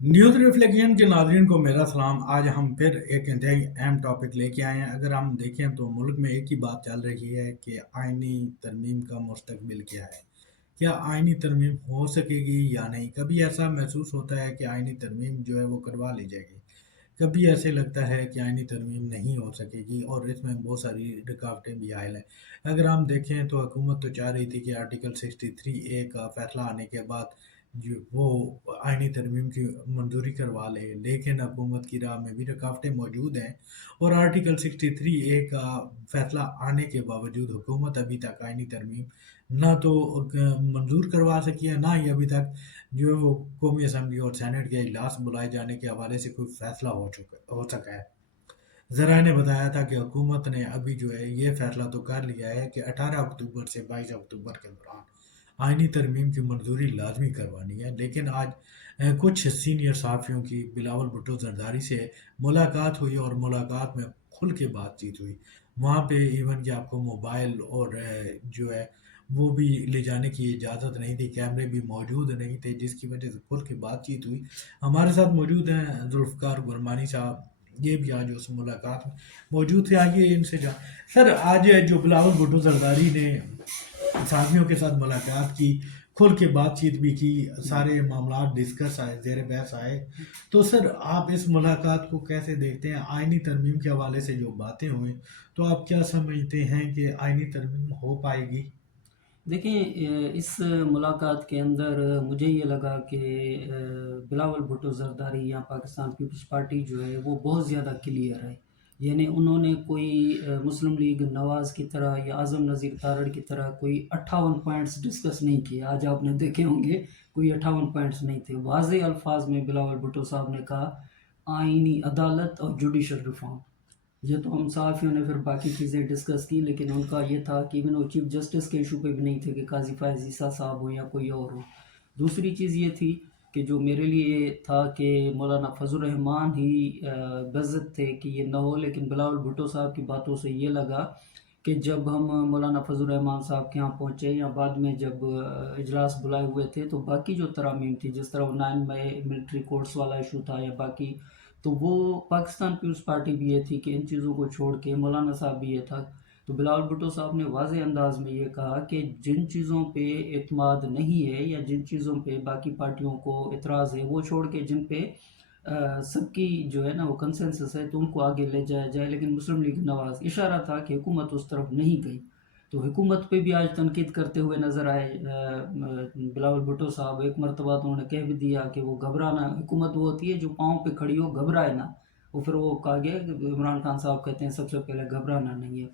News reflection के नाज़रीन को मेरा सलाम। आज हम फिर एक इंतहाई अहम टॉपिक लेके आए हैं। अगर हम देखें तो मुल्क में एक ही बात चल रही है कि आइनी तरमीम का मुस्तकबिल क्या है। क्या आइनी तरमीम हो सकेगी या नहीं। कभी ऐसा महसूस होता है कि आइनी तरमीम जो है वो करवा ली जाएगी, कभी ऐसे लगता है कि आइनी तरमीम नहीं हो सकेगी और इसमें बहुत सारी रुकावटें भी आयल हैं। अगर हम देखें तो हुकूमत तो चाह रही थी कि आर्टिकल 63A का फैसला आने के बाद जो वो आइनी तरमीम की मंजूरी करवा ले, लेकिन हुकूमत की राह में भी रुकावटें मौजूद हैं और आर्टिकल 63A का फैसला आने के बावजूद हुकूमत अभी तक आइनी तरमीम ना तो मंजूर करवा सकी है, ना ही अभी तक जो है वो कौमी असम्बली और सेनेट के इजलास बुलाए जाने के हवाले से कोई फैसला हो सका है। ज़राए ने बताया था कि हुकूमत ने अभी जो है ये फैसला तो कर लिया है कि 18 अक्टूबर से 22 अक्टूबर के दौरान आइनी तरमीम की मंजूरी लाजमी करवानी है। लेकिन आज कुछ सीनियर सहाफ़ियों की बिलावल भुट्टो जरदारी से मुलाकात हुई और मुलाकात में खुल के बातचीत हुई। वहाँ पे इवन कि आपको मोबाइल और जो है वो भी ले जाने की इजाज़त नहीं थी, कैमरे भी मौजूद नहीं थे, जिसकी वजह से खुल के बातचीत हुई। हमारे साथ मौजूद हैं जुल्फ़िकार गुरमानी साहब, ये भी आज उस मुलाकात में मौजूद थे। आइए इनसे जान सर, आज जो बिलावल भुट्टो जरदारी ने साथियों के साथ मुलाकात की, खुल के बातचीत भी की, सारे मामला डिस्कस आए, ज़ेर बहस आए। तो सर, आप इस मुलाकात को कैसे देखते हैं? आइनी तरमीम के हवाले से जो बातें हुई, तो आप क्या समझते हैं कि आइनी तरमीम हो पाएगी? देखिए, इस मुलाकात के अंदर मुझे ये लगा कि बिलावल भुट्टो ज़रदारी या पाकिस्तान पीपल्स पार्टी जो है वो बहुत ज़्यादा क्लियर है। यानी उन्होंने कोई मुस्लिम लीग नवाज़ की तरह या आज़म नज़ीर तारड़ की तरह कोई 58 पॉइंट्स डिस्कस नहीं किए। आज आपने देखे होंगे कोई 58 पॉइंट्स नहीं थे। वाज़ेह अल्फाज में बिलावल भुट्टो साहब ने कहा आइनी अदालत और जुडिशल रिफॉर्म। ये तो हम सहाफ़ियों ने फिर बाकी चीज़ें डिस्कस की, लेकिन उनका ये था कि इवन वो चीफ जस्टिस के इशू पे भी नहीं थे कि काजी फ़ायज़ ईसा साहब हो या कोई और हो। दूसरी चीज़ ये थी कि जो मेरे लिए था कि मौलाना फजल रहमान ही बेइज्जत थे कि ये ना हो, लेकिन बिलावल भुट्टो साहब की बातों से ये लगा कि जब हम मौलाना फजल रहमान साहब के यहाँ पहुँचे या बाद में जब इजलास बुलाए हुए थे, तो बाकी जो तरामीम थी, जिस तरह 9 मई मिलिट्री कोर्ट्स वाला इशू था या बाकी, तो वो पाकिस्तान पीपल्स पार्टी भी ये थी कि इन चीज़ों को छोड़ के मौलाना साहब भी ये था। तो बिलावल भुट्टो साहब ने वाज़ेह अंदाज में ये कहा कि जिन चीज़ों पे एतमाद नहीं है या जिन चीज़ों पे बाकी पार्टियों को एतराज़ है, वो छोड़ के जिन पे सबकी जो है ना वो कंसेंसस है, तो उनको आगे ले जाया जाए। लेकिन मुस्लिम लीग नवाज़ इशारा था कि हुकूमत उस तरफ नहीं गई। तो हुकूमत पे भी आज तनकीद करते हुए नज़र आए बिलावल भुट्टो साहब। एक मरतबा तो उन्होंने कह भी दिया कि वो घबराना, हुकूमत वो होती है जो पाँव पे खड़ी हो, घबराए ना। वो फिर वो कहा गया कि इमरान खान साहब कहते हैं सबसे पहले घबराना नहीं है।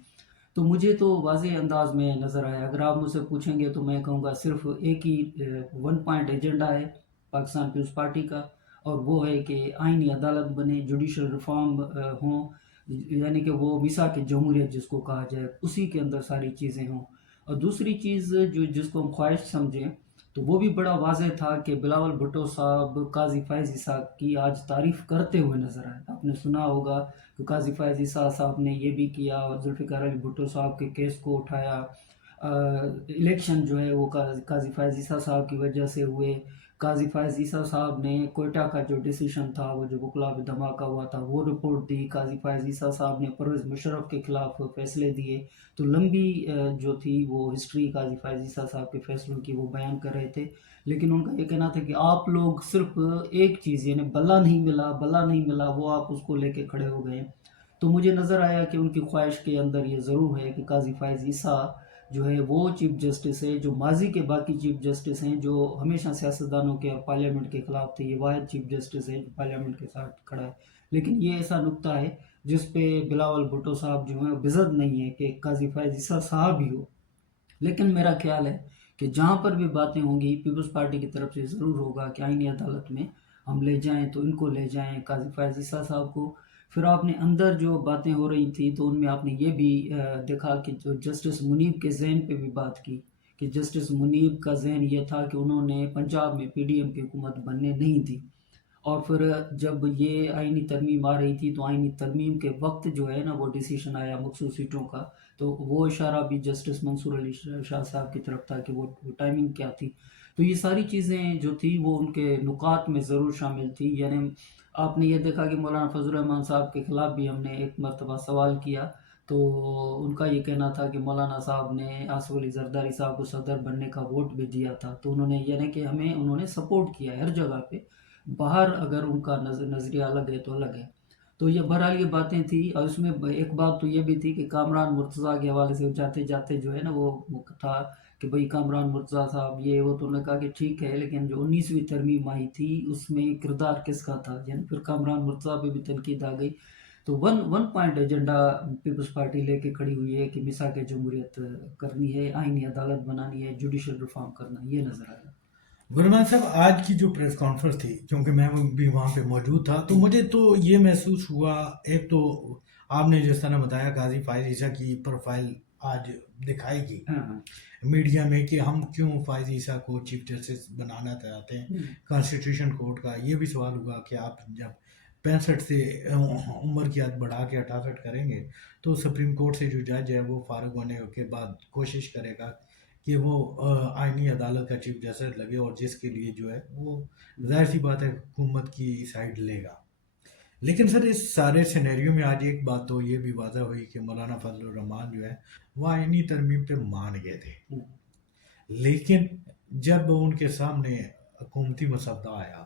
तो मुझे तो वाज़ेह अंदाज में नज़र आया। अगर आप मुझसे पूछेंगे तो मैं कहूँगा सिर्फ एक ही वन पॉइंट एजेंडा है पाकिस्तान पीपल्स पार्टी का, और वो है कि आइनी अदालत बने, जुडिशल रिफॉर्म हों, यानी कि वो मिसाक जमहूरियत जिसको कहा जाए, उसी के अंदर सारी चीज़ें हों। और दूसरी चीज़ जो जिसको हम ख्वाहिश समझें, तो वो भी बड़ा वाज़ेह था कि बिलावल भुट्टो साहब काजी फ़ायज़ ईसा की आज तारीफ़ करते हुए नज़र आए। आपने सुना होगा कि काजी फ़ायज़ ईसा साहब ने ये भी किया और जुल्फ़िकार अली भुट्टो साहब के केस को उठाया। इलेक्शन जो है वो काजी फ़ायज़ ईसा साहब की वजह से हुए। काजी फ़ायज़ ईसा साहब ने कोयटा का जो डिसीजन था, वो जो बुकला में धमाका हुआ था, वो रिपोर्ट दी। काजी फ़ायज़ ईसा साहब ने परवेज़ मुशर्रफ के खिलाफ फैसले दिए। तो लंबी जो थी वो हिस्ट्री काजी फ़ायज़ ईसा साहब के फैसलों की वो बयान कर रहे थे। लेकिन उनका ये कहना था कि आप लोग सिर्फ एक चीज़, यानी बल्ला नहीं मिला, बल्ला नहीं मिला, वो आप उसको लेके खड़े हो गए। तो मुझे नज़र आया कि उनकी ख्वाहिश के अंदर ये ज़रूर है कि काजी फ़ायज़ ईसा जो है वो चीफ जस्टिस है जो माजी के बाकी चीफ जस्टिस हैं जो हमेशा सियासतदानों के और पार्लियामेंट के खिलाफ थे, ये वाहिद चीफ जस्टिस है जो पार्लियामेंट के साथ खड़ा है। लेकिन ये ऐसा नुक्ता है जिस पे बिलावल भुट्टो साहब जो हैं बिज़द नहीं है कि काजी फ़ायज़ ईसा साहब ही हो। लेकिन मेरा ख्याल है कि जहाँ पर भी बातें होंगी पीपल्स पार्टी की तरफ से ज़रूर होगा कि आईनी अदालत में हम ले जाएं, तो इनको ले जाएं काजी फ़ायज़ ईसा साहब को। फिर आपने अंदर जो बातें हो रही थी तो उनमें आपने ये भी देखा कि जो जस्टिस मुनीब के ज़हन पे भी बात की कि जस्टिस मुनीब का ज़हन ये था कि उन्होंने पंजाब में पीडीएम की हुकूमत बनने नहीं दी। और फिर जब ये आईनी तरमीम आ रही थी तो आईनी तरमीम के वक्त जो है ना वो डिसीजन आया मखसूस सीटों का, तो वो इशारा भी जस्टिस मंसूर अली शाह साहब की तरफ था कि वो टाइमिंग क्या थी। تو یہ ساری چیزیں جو تھی وہ ان کے نکات میں ضرور شامل تھی. یعنی آپ نے یہ دیکھا کہ مولانا فضل الرحمان صاحب کے خلاف بھی ہم نے ایک مرتبہ سوال کیا، تو ان کا یہ کہنا تھا کہ مولانا صاحب نے آصف علی زرداری صاحب کو صدر بننے کا ووٹ بھی دیا تھا، تو انہوں نے یعنی کہ ہمیں انہوں نے سپورٹ کیا ہے ہر جگہ پہ. باہر اگر ان کا نظریہ الگ ہے تو الگ ہے. تو یہ بہرحال یہ باتیں تھیں. اور اس میں ایک بات تو یہ بھی تھی کہ کامران مرتضیٰ کے حوالے سے جاتے جاتے جو ہے نا وہ تھا کہ بھئی کامران مرتضیٰ صاحب یہ وہ، تو انہوں نے کہا کہ ٹھیک ہے، لیکن جو 19ویں ترمیم آئی تھی اس میں کردار کس کا تھا؟ یعنی پھر کامران مرتضیٰ پہ بھی تنقید آ گئی. تو one point agenda Peoples Party لے کے کھڑی ہوئی ہے کہ میثاق جمہوریت کرنی ہے، آئینی عدالت بنانی ہے، جوڈیشل ریفارم کرنا، یہ نظر آیا. گرمان صاحب آج کی جو پریس کانفرنس تھی، کیونکہ میں بھی وہاں پہ موجود تھا، تو مجھے تو یہ محسوس ہوا، ایک تو آپ نے جس طرح بتایا قاضی فائز عیسیٰ کی پروفائل آج دکھائی گئی میڈیا میں کہ ہم کیوں فائز عیسیٰ کو چیف جسٹس بنانا چاہتے ہیں کانسٹیٹیوشن کورٹ کا. یہ بھی سوال ہوا کہ آپ جب 65 سے عمر کی حد بڑھا کے 68 کریں گے تو سپریم کورٹ سے جو جج ہے وہ فارغ ہونے کے بعد کوشش کرے گا کہ وہ آئینی عدالت کا چیف جسٹس لگے، اور جس کے لیے جو ہے وہ ظاہر سی بات ہے حکومت کی سائڈ لے گا. لیکن سر اس سارے سینیریو میں آج ایک بات تو یہ بھی واضح ہوئی کہ مولانا فضل الرحمان جو ہے وہ آئینی ترمیم پہ مان گئے تھے، لیکن جب ان کے سامنے حکومتی مسودہ آیا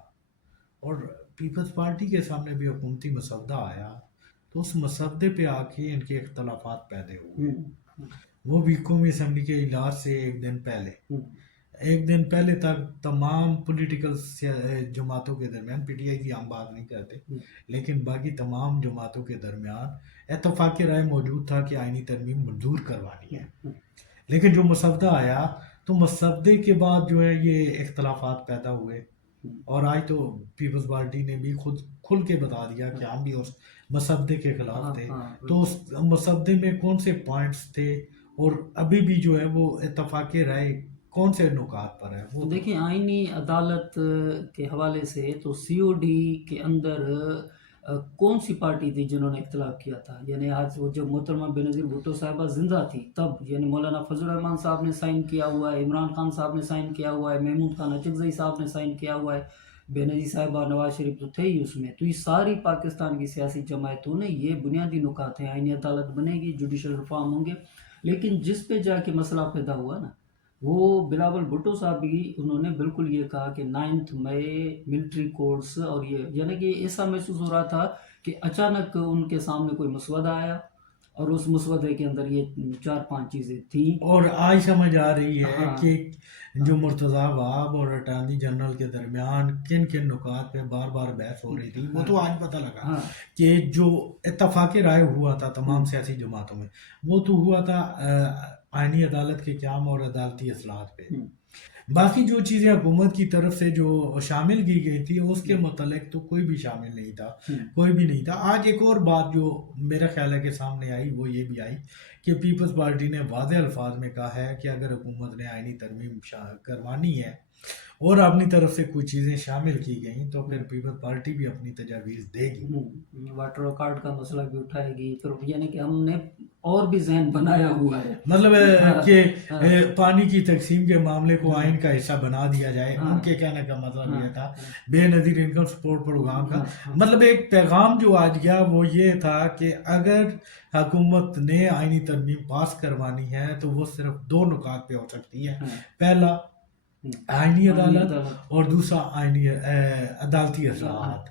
اور پیپلز پارٹی کے سامنے بھی حکومتی مسودہ آیا تو اس مسودے پہ آ کے ان کے اختلافات پیدا ہوئے. وہ بھی قومی اسمبلی کے اجلاس سے ایک دن پہلے تک تمام پولیٹیکل جماعتوں کے درمیان، پی ٹی آئی کی ہم بات نہیں کرتے لیکن باقی تمام جماعتوں کے درمیان اتفاق رائے موجود تھا کہ آئینی ترمیم منظور کروانی ہے. لیکن جو مسودہ آیا تو مسودے کے بعد جو ہے یہ اختلافات پیدا ہوئے، اور آج تو پیپلز پارٹی نے بھی خود کھل کے بتا دیا کہ ہم بھی اس مسودے کے خلاف تھے. تو اس مسودے میں کون سے پوائنٹس تھے اور ابھی بھی جو ہے وہ اتفاق رائے کون سے نکات پر ہے؟ وہ دیکھیں آئینی عدالت کے حوالے سے تو سی او ڈی کے اندر کون سی پارٹی تھی جنہوں نے اختلاف کیا تھا؟ یعنی آج وہ جب محترمہ بینظیر بھٹو صاحبہ زندہ تھی تب یعنی مولانا فضل الرحمان صاحب نے سائن کیا ہوا ہے، عمران خان صاحب نے سائن کیا ہوا ہے، محمود خان اچکزئی صاحب نے سائن کیا ہوا ہے، بینظیر صاحبہ، نواز شریف تو تھے ہی اس میں. تو یہ ساری پاکستان کی سیاسی جماعتوں نے یہ بنیادی نکات ہیں، آئینی عدالت بنے گی، جوڈیشل ریفارم ہوں گے. لیکن جس پہ جا کے مسئلہ پیدا ہوا نا وہ بلاول بھٹو صاحب بھی انہوں نے بالکل یہ کہا کہ 9 مئی ملٹری کورٹس، اور یہ یعنی کہ ایسا محسوس ہو رہا تھا کہ اچانک ان کے سامنے کوئی مسودہ آیا اور اس مسودے کے اندر یہ 4-5 چیزیں تھیں. اور آج سمجھ آ رہی ہے کہ جو مرتضیٰ وہاب اور اٹارنی جنرل کے درمیان کن کن نکات پہ بار بار بحث ہو رہی تھی وہ تو آج پتہ لگا کہ جو اتفاق رائے ہوا تھا تمام سیاسی جماعتوں میں وہ تو ہوا تھا آئینی عدالت کے قیام اور عدالتی اصلاحات پہ. باقی جو چیزیں حکومت کی طرف سے جو شامل کی گئی تھی اس کے متعلق تو کوئی بھی شامل نہیں تھا، کوئی بھی نہیں تھا. آج ایک اور بات جو میرا خیال ہے کہ سامنے آئی وہ یہ بھی آئی کہ پیپلز پارٹی نے واضح الفاظ میں کہا ہے کہ اگر حکومت نے آئینی ترمیم کروانی ہے اور اپنی طرف سے کچھ چیزیں شامل کی گئیں تو پھر پیپلز پارٹی بھی اپنی تجاویز دے گی، واٹر ریکارڈ کا مسئلہ بھی اٹھائے گی. پھر یعنی کہ ہم نے اور بھی ذہن بنایا ہوا ہے، مطلب کہ پانی کی تقسیم کے معاملے کو آئین کا حصہ بنا دیا جائے. ان کے کہنے کا مطلب یہ تھا بے نظیر انکم سپورٹ پروگرام کا مطلب ایک پیغام جو آج گیا وہ یہ تھا کہ اگر حکومت نے آئینی ترمیم پاس کروانی ہے تو وہ صرف 2 نکات پہ ہو سکتی ہے، پہلا آئینی عدالت اور دوسرا آئینی عدالتی اصلاحات،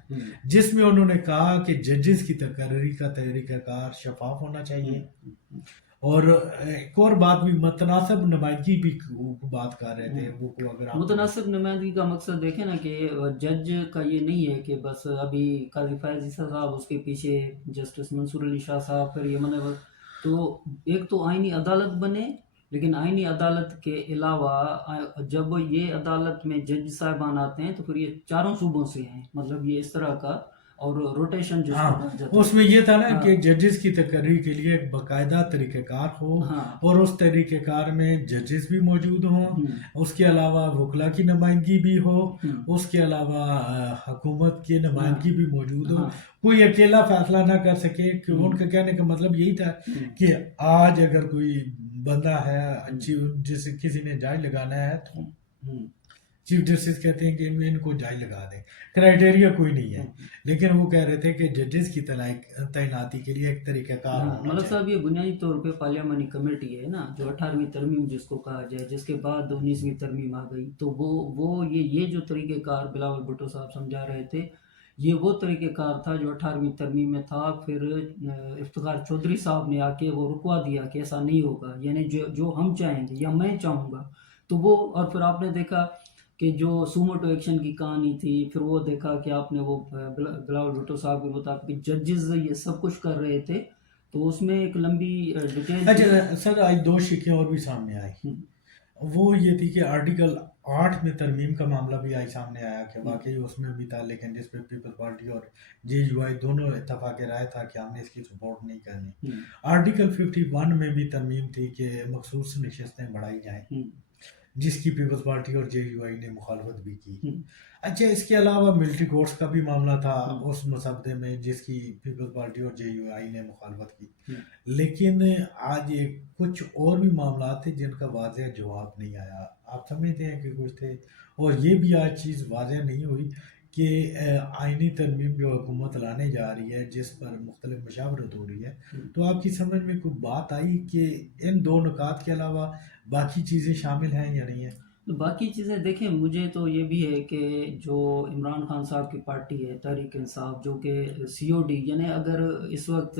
جس میں انہوں نے کہا کہ ججز کی تقرری کا طریقہ کار شفاف ہونا چاہیے. اور ایک اور بات بھی متناسب نمائندگی بھی بات کر رہے تھے وہ کو اگر متناسب نمائندگی کا مقصد دیکھیں نا کہ جج کا یہ نہیں ہے کہ بس ابھی قاضی فائز عیسیٰ صاحب اس کے پیچھے جسٹس منصور علی شاہ صاحب پھر یمن تو ایک تو آئینی عدالت بنے، لیکن آئینی عدالت کے علاوہ جب یہ عدالت میں جج صاحبان آتے ہیں تو پھر یہ 4 صوبوں سے ہیں، مطلب یہ اس طرح کا اور روٹیشن جو اس میں یہ تھا نا کہ ججز کی تقرری کے لیے ایک باقاعدہ طریقہ کار ہو اور اس طریقہ کار میں ججز بھی موجود ہوں، اس کے علاوہ وکلا کی نمائندگی بھی ہو، اس کے علاوہ حکومت کی نمائندگی بھی موجود ہو، کوئی اکیلا فیصلہ نہ کر سکے. کہ ان کا کہنے کا مطلب یہی تھا کہ آج اگر کوئی بندہ ہے جسے کسی نے جج لگانا ہے تو चीफ जस्टिस कहते हैं कि इनको जाय लगा दें, क्राइटेरिया कोई नहीं है, लेकिन वो कह रहे थे कि जजेस की तैनाती के लिए एक तरीक़ाकार हाँ होना मलिक चाहिए। साहब, ये बुनियादी तौर पे पार्लियामानी कमेटी है ना, जो 18वीं तरमीम जिसको कहा जाए, जिसके बाद 19वीं तरमीम आ गई, तो वो ये जो तरीक़ेकार बिलावल भुट्टो साहब समझा रहे थे, ये वो तरीक़ेकार था जो 18वीं तरमीम में था। फिर इफ्तिखार चौधरी साहब ने आके वो रुकवा दिया कि ऐसा नहीं होगा, यानी जो जो हम चाहेंगे या मैं चाहूँगा तो वो। और फिर आपने देखा कि जो सूमो टू एक्शन की कहानी थी, फिर वो देखा कि आपने वो बिलावल भुट्टो साहब के मुताबिक जजेस ये सब कुछ कर रहे थे, तो उसमें एक लंबी डिटेल थी। अच्छा सर, आज दो शिकें और भी सामने आई। हम्म, वो ये थी कि आर्टिकल 8 में तरमीम का मामला भी आज सामने आया कि हम्म, वाकई उसमें भी था, लेकिन जिस पे पीपल्स पार्टी और जेयूआई दोनों इत्तफाक राय था कि हमने इसकी सपोर्ट नहीं करनी। हम्म, आर्टिकल 51 में भी तरमीम थी कि मखसूस नशस्तें बढ़ाई जाएं, हम्म, जिसकी पीपल्स पार्टी और जेयूआई ने मुखालफत भी की। हम्म, अच्छा, इसके अलावा मिलिट्री कोर्ट्स का भी मामला था हम्म, उस मसवदे में, जिसकी पीपल्स पार्टी और जेयूआई ने मुखालफत की। हम्म। लेकिन आज ये कुछ और भी मामला थे जिनका वाज़ेह जवाब नहीं आया। आप समझते हैं कि कुछ थे, और ये भी आज चीज़ वाज़ेह नहीं हुई कि आइनी तरमीम जो हुकूमत लाने जा रही है, जिस पर मुख्तलिफ मशावरत हो रही है, तो आपकी समझ में कोई बात आई कि इन दो नुकात के अलावा बाकी चीज़ें शामिल हैं या नहीं है? तो बाकी चीज़ें देखें, मुझे तो ये भी है कि जो इमरान खान साहब की पार्टी है तहरीक इंसाफ, जो कि सीओडी, यानी अगर इस वक्त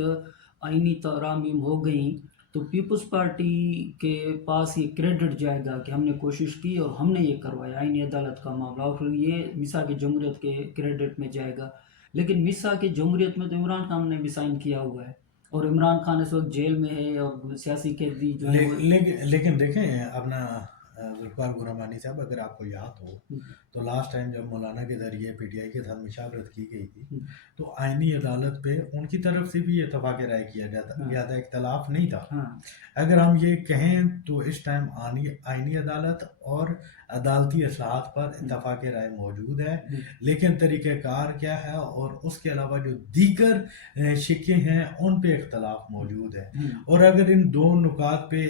आइनी तरामीम हो गई तो पीपल्स पार्टी के पास ये क्रेडिट जाएगा कि हमने कोशिश की और हमने ये करवाया आइनी अदालत का मामला, और फिर ये मिसा की जमहूरियत के क्रेडिट में जाएगा। लेकिन मिसा की जमहूरियत में तो इमरान खान ने भी साइन किया हुआ है, और इमरान खान इस वक्त जेल में है, और सियासी कैदी जो है वो। लेकिन देखें अपना जुल्फ़िकार बुरहानी साहब, अगर आपको याद हो तो लास्ट टाइम जब मौलाना के ज़रिए पीटीआई के साथ मुशावरत की गई थी, तो आइनी अदालत पे उनकी तरफ से भी इत्तफाक राय किया जाता हाँ, गया था, इख्तलाफ नहीं था। हाँ, अगर हम ये कहें तो इस टाइम आइनी अदालत और अदालती असलाहत पर इत्तफाक राय मौजूद है, लेकिन तरीक़ाकार क्या है और उसके अलावा जो दीगर शिक्के हैं उन पे इख्तलाफ मौजूद है। और अगर इन दो नुकात पे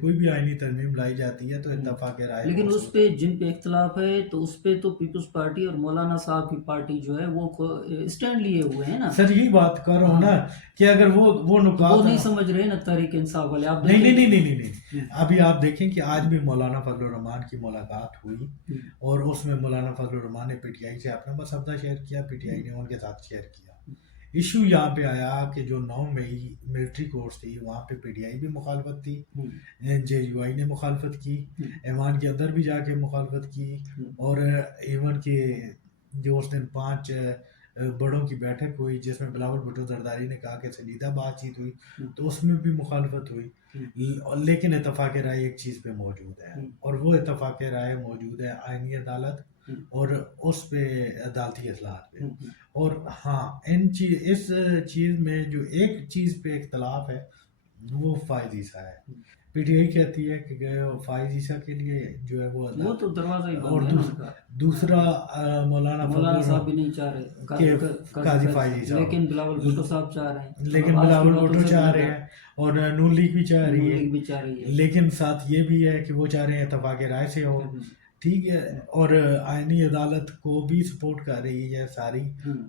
कोई भी आइनी तरमीम लाई जाती है तो इत्तफाक राय लेकिन उस मौजूद पे है। जिन पे इख्तलाफ है, तो उस पे तो पीपल्स पार्टी और मौलाना साहब की पार्टी जो है वो स्टैंड लिए हुए हैं ना। सर यही बात कर रहा हूँ ना कि अगर वो तो वो नुकात नहीं समझ रहे ना तहरीक इंसाफ वाले, आप नहीं नहीं देखें। नहीं नहीं नहीं नहीं, अभी आप देखें कि आज भी मौलाना फजल रहमान की मुलाकात हुई, और उसमें मौलाना फजल रहमान ने पीटीआई से अपना मसवदा शेयर किया, पीटीआई ने उनके साथ शेयर किया। इशू यहाँ पे आया कि जो 9 मई मिलिट्री कोर्स थी वहाँ पे पीटीआई भी मुखालफत थी, जेयूआई ने मुखालफत की, ऐवान के अंदर भी जाके मुखालफत की, और इवन के जो उस दिन 5 बड़ों की बैठक हुई जिसमें बिलावल भुट्टो जरदारी ने कहा कि संजीदा बातचीत हुई, तो उसमें भी मुखालफत हुई। लेकिन इत्तफाक राय एक चीज़ पे मौजूद है, और वो इत्तफाक राय मौजूद है आइनी अदालत और उस पे अदालती असलाहत पे। और हाँ, इस चीज़ में जो एक चीज़ पे इख्तलाफ है वो फायद ईसा है। पीटीआई कहती है कि फायद ईसा के लिए जो है वो वो तो दरवाजा ही और बंद है ना उनका। दूसरा मौलाना मौलाना साहब भी फजल नहीं चाह रहे के काजी फायद ईसा, लेकिन बिलावल भुट्टो साहब चाह रहे हैं, लेकिन मतलब आज की बिलावल बातों भुट्टो से चाह लग रहे रहा हैं, और नून लीग भी चाह है, रही नून है, लीग भी चाह रही है। लेकिन साथ ये भी है कि वो चाह रहे हैं इत्तफाक राय से हो। ठीक है, और आइनी अदालत को भी सपोर्ट कर रही है सारी,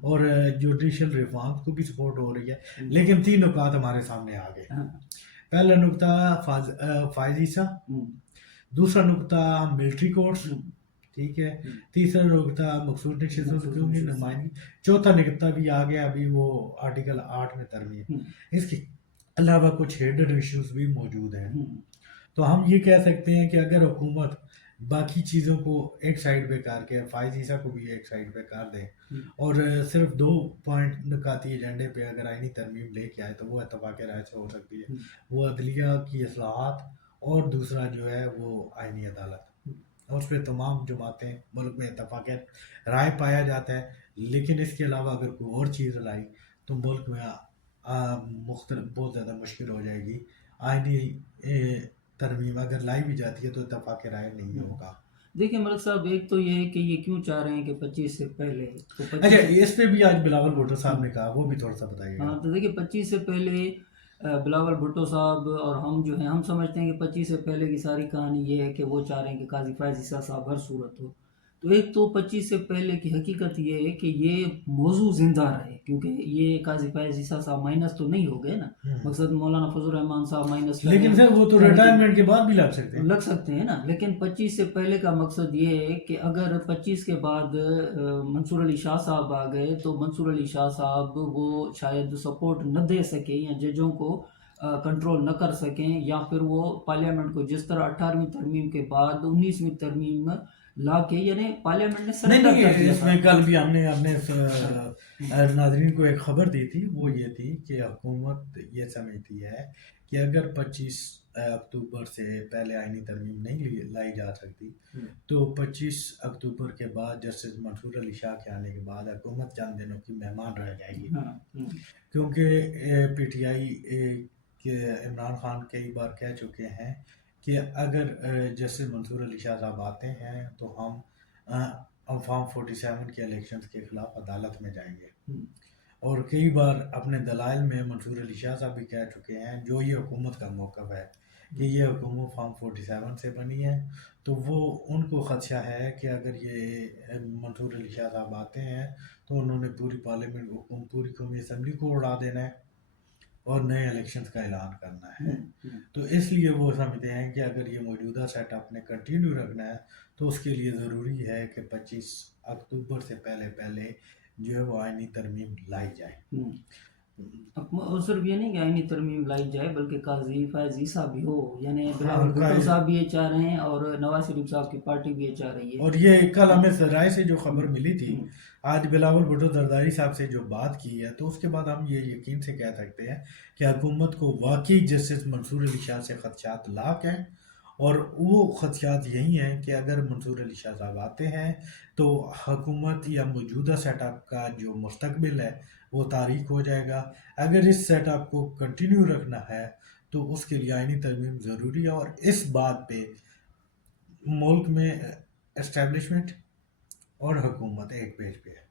और जुडिशल रिफॉर्म्स को भी सपोर्ट हो रही है। लेकिन 3 नुकात हमारे सामने आ गए। पहला नुकता फायद ईसा, दूसरा नुकता मिलिट्री कोर्ट्स, ठीक है, तीसरा नुकता मकसूद नशस्तों की नुमाइंदगी, चौथा नुकता भी आ गया अभी वो आर्टिकल 8 में तरमीम। इसके अलावा कुछ हिडन इश्यूज भी मौजूद हैं। तो हम ये कह सकते हैं कि अगर हुकूमत बाकी चीज़ों को एक साइड पे करके फायद ईसा को भी एक साइड पे कर दे, और सिर्फ 2 पॉइंट निकाती एजेंडे पे अगर आइनी तरमीम लेके आए तो वो इत्तफाक राय से हो सकती है। वो अदलिया की असलाहत, और दूसरा जो है वो आइनी अदालत, और उस पर तमाम जमातें मुल्क में इत्तफाक राय पाया जाता है। लेकिन इसके अलावा अगर कोई और चीज़ लाई तो मुल्क में मुख्तलिफ बहुत ज़्यादा मुश्किल हो जाएगी। आइनी तरमीम अगर लाई भी जाती है तो इत्तफाक राय नहीं होगा। देखिए मलिक साहब, एक तो ये है कि ये क्यों चाह रहे हैं कि 25 से पहले, तो 25 अच्छा, इस पे भी आज बिलावल भुट्टो साहब ने कहा, वो भी थोड़ा सा बताइएगा। हाँ, तो देखिए 25 से पहले बिलावल भुट्टो साहब और हम जो हैं, हम समझते हैं कि 25 से पहले की सारी कहानी ये है कि वो चाह रहे हैं कि काजी फायद ईसा साहब हर सूरत हो। تو ایک تو 25 سے پہلے کی حقیقت یہ ہے کہ یہ موضوع زندہ رہے، کیونکہ یہ قاضی فیاض عیسیٰ صاحب مائنس تو نہیں ہو گئے نا، مقصد مولانا فضل الرحمان صاحب مائنس کر رہے لیکن ہیں، سر وہ تو ریٹائرمنٹ کے بعد بھی لگ سکتے ہیں. لگ سکتے ہیں نا، لیکن 25 سے پہلے کا مقصد یہ ہے کہ اگر 25 کے بعد منصور علی شاہ صاحب آ گئے تو منصور علی شاہ صاحب وہ شاید سپورٹ نہ دے سکیں یا ججوں کو کنٹرول نہ کر سکیں، یا پھر وہ پارلیمنٹ کو جس طرح 18ویں ترمیم کے بعد 19ویں ترمیم لا کے، یعنی پارلیمنٹ نے نہیں سرنڈر کر نہیں، دیا اس تھا. میں کل بھی ہم نے اپنے ناظرین کو ایک خبر دی تھی، وہ یہ تھی کہ حکومت یہ سمجھتی ہے کہ اگر 25 اکتوبر سے پہلے آئینی ترمیم نہیں لائی جا سکتی تو 25 اکتوبر کے بعد جسٹس منصور علی شاہ کے آنے کے بعد حکومت چند دنوں کی مہمان رہ جائے گی، کیونکہ پی ٹی آئی کے عمران خان کئی بار کہہ چکے ہیں کہ اگر جسٹس منصور علی شاہ صاحب آتے ہیں تو ہم فارم 47 کے الیکشنز کے خلاف عدالت میں جائیں گے، اور کئی بار اپنے دلائل میں منصور علی شاہ صاحب بھی کہہ چکے ہیں جو یہ حکومت کا موقف ہے کہ یہ حکومت فارم 47 سے بنی ہے، تو وہ ان کو خدشہ ہے کہ اگر یہ منصور علی شاہ صاحب آتے ہیں تو انہوں نے پوری پارلیمنٹ کو، پوری قومی اسمبلی کو اڑا دینا ہے اور نئے الیکشنز کا اعلان کرنا ہے. تو اس لیے وہ سمجھتے ہیں کہ اگر یہ موجودہ سیٹ اپ نے کنٹینیو رکھنا ہے تو اس کے لیے ضروری ہے کہ 25 اکتوبر سے پہلے جو ہے وہ آئینی ترمیم لائی جائے. اور صرف یہ نہیں کہ آئینی ترمیم لائی جائے بلکہ قاضی فیاض عیسیٰ بھی ہو، یعنی بلاول بھٹو صاحب بھی یہ چاہ رہے ہیں اور نواز شریف صاحب کی پارٹی بھی یہ چاہ رہی ہے. اور یہ کل ہمیں سرائے سے جو خبر ملی تھی، آج بلاول بھٹو زرداری صاحب سے جو بات کی ہے، تو اس کے بعد ہم یہ یقین سے کہہ سکتے ہیں کہ حکومت کو واقعی جسٹس منصور علی شاہ سے خدشات لاحق ہیں، اور وہ خدشات یہی ہیں کہ اگر منصور علی شاہ صاحب آتے ہیں تو حکومت یا موجودہ سیٹ اپ کا جو مستقبل ہے وہ تاریک ہو جائے گا. اگر اس سیٹ اپ کو کنٹینیو رکھنا ہے تو اس کے لیے آئینی ترمیم ضروری ہے، اور اس بات پہ ملک میں اسٹیبلشمنٹ اور حکومت ایک پیج پہ ہے.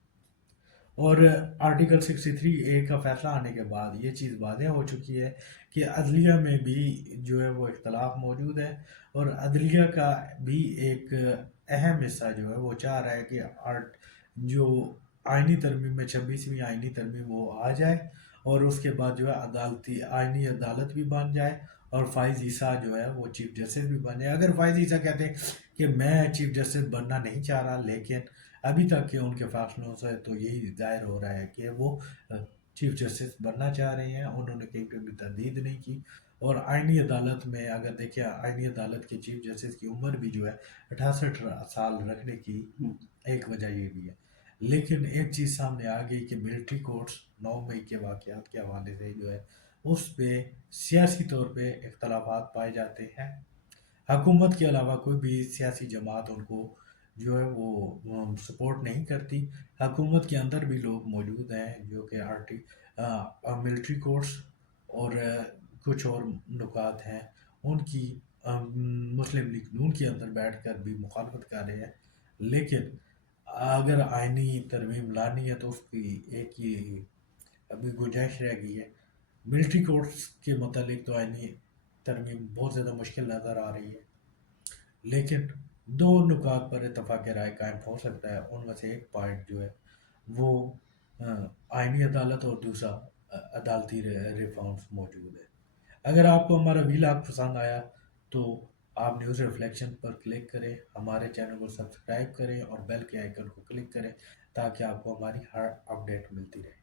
اور آرٹیکل 63A کا فیصلہ آنے کے بعد یہ چیز واضح ہو چکی ہے کہ عدلیہ میں بھی جو ہے وہ اختلاف موجود ہے، اور عدلیہ کا بھی ایک اہم حصہ جو ہے وہ چاہ رہا ہے کہ جو آئینی ترمیم میں 26ویں آئینی ترمیم وہ آ جائے، اور اس کے بعد جو ہے آئینی عدالت بھی بن جائے، اور فائز عیسیٰ جو ہے وہ چیف جسٹس بھی بن جائے. اگر فائز عیسیٰ کہتے ہیں کہ میں چیف جسٹس بننا نہیں چاہ رہا، لیکن ابھی تک کے ان کے فیصلوں سے تو یہی ظاہر ہو رہا ہے کہ وہ چیف جسٹس بننا چاہ رہے ہیں، انہوں نے کہیں پہ بھی تردید نہیں کی. اور آئینی عدالت میں اگر دیکھیں، آئینی عدالت کے چیف جسٹس کی عمر بھی جو ہے 68 سال رکھنے کی ایک وجہ یہ بھی ہے. لیکن ایک چیز سامنے آ گئی کہ ملٹری کورٹس 9 مئی کے واقعات کے حوالے سے جو ہے اس پہ سیاسی طور پہ اختلافات پائے جاتے ہیں. حکومت کے علاوہ کوئی بھی سیاسی جماعت ان کو جو ہے وہ سپورٹ نہیں کرتی. حکومت کے اندر بھی لوگ موجود ہیں جو کہ ملٹری کورٹس اور کچھ اور نکات ہیں ان کی مسلم لیگ نون کے اندر بیٹھ کر بھی مخالفت کر رہے ہیں. لیکن اگر آئینی ترمیم لانی ہے تو اس کی ایک ہی ابھی گنجائش رہ گئی ہے. ملٹری کورٹس کے متعلق تو آئینی ترمیم بہت زیادہ مشکل نظر آ رہی ہے، لیکن دو نکات پر اتفاق رائے قائم ہو سکتا ہے. ان میں سے ایک پوائنٹ جو ہے وہ آئینی عدالت اور دوسرا عدالتی ریفارمز موجود ہے. اگر آپ کو ہمارا ویلاگ پسند آیا تو آپ نیوز ریفلیکشن پر کلک کریں، ہمارے چینل کو سبسکرائب کریں اور بیل کے آئیکن کو کلک کریں تاکہ آپ کو ہماری ہر اپڈیٹ ملتی رہے.